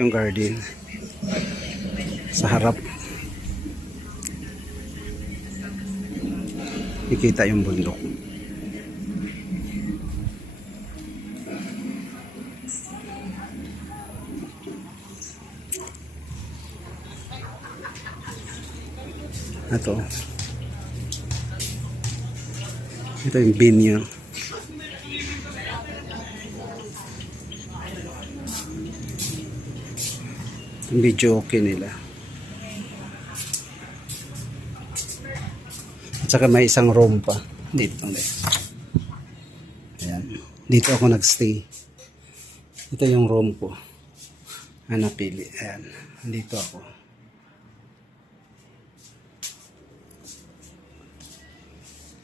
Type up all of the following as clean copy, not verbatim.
Yung garden sa harap, nakikita yung bundok. Ito yung bin niya. Yung video okay nila. At saka may isang room pa dito. Ayan. Dito ako nagstay. Ito yung room ko na napili. Ayan. Dito ako.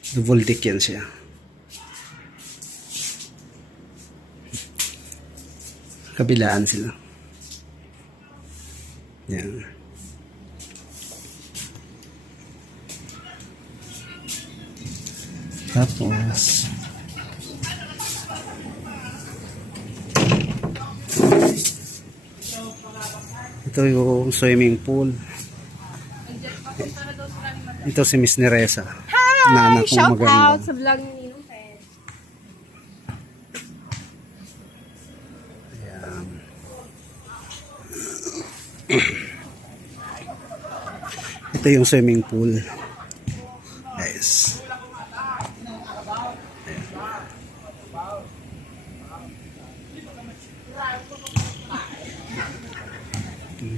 Double deck yan siya. Kabilaan sila. Yan. Tapos ito yung swimming pool. Ito si Miss Neresa. Hi! Shout out sa vlog ni Ninong Fred. Ayan. Ito yung swimming pool. Guys.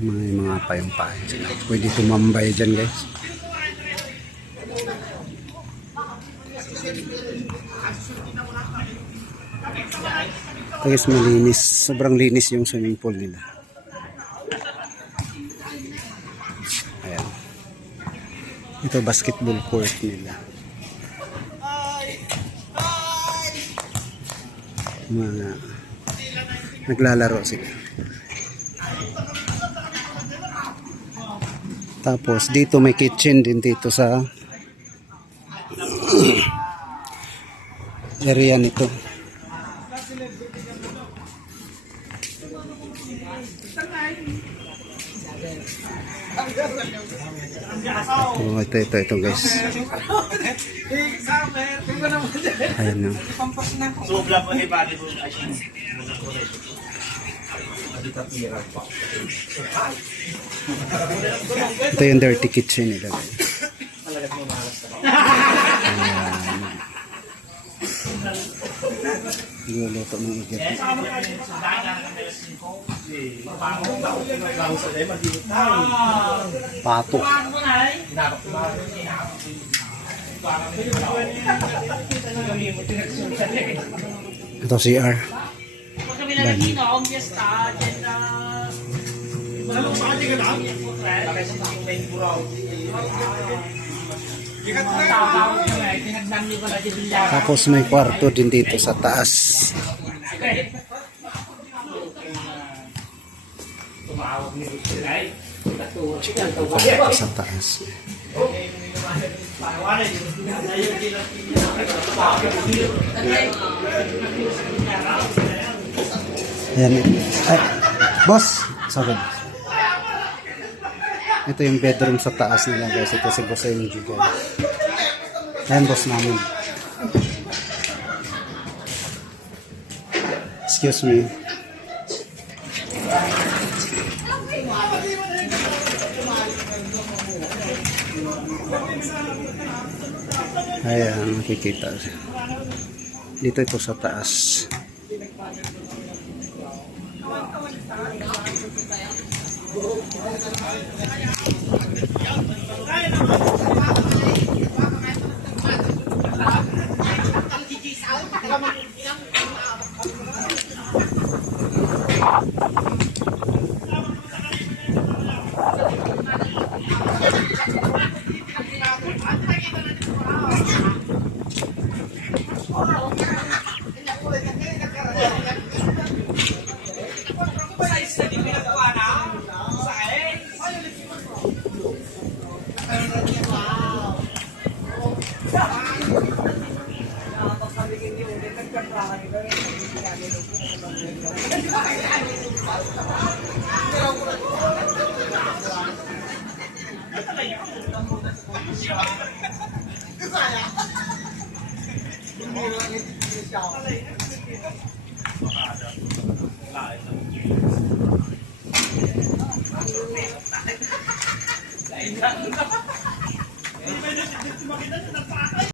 May mga payong-payong sila. Pwede tumambay dyan, guys. Ito guys, malinis. Sobrang linis yung swimming pool nila. Ayan. Ito basketball court nila. Mga naglalaro sila. Tapos dito may kitchen din dito sa area nito. Oh, ito guys. Ayan na. Ito yung dirty kitchen nila. Niluluto ng igit. Pato. Ito CR. Tapos may kwarto din dito sa taas. Sa taas. Ayan. Ay, boss, sorry. Ito yung bedroom sa taas nila, guys. Ito si Boss Ayun juga. Ayan, boss namin. Excuse me. Ayan, nakikita. Dito ito sa taas.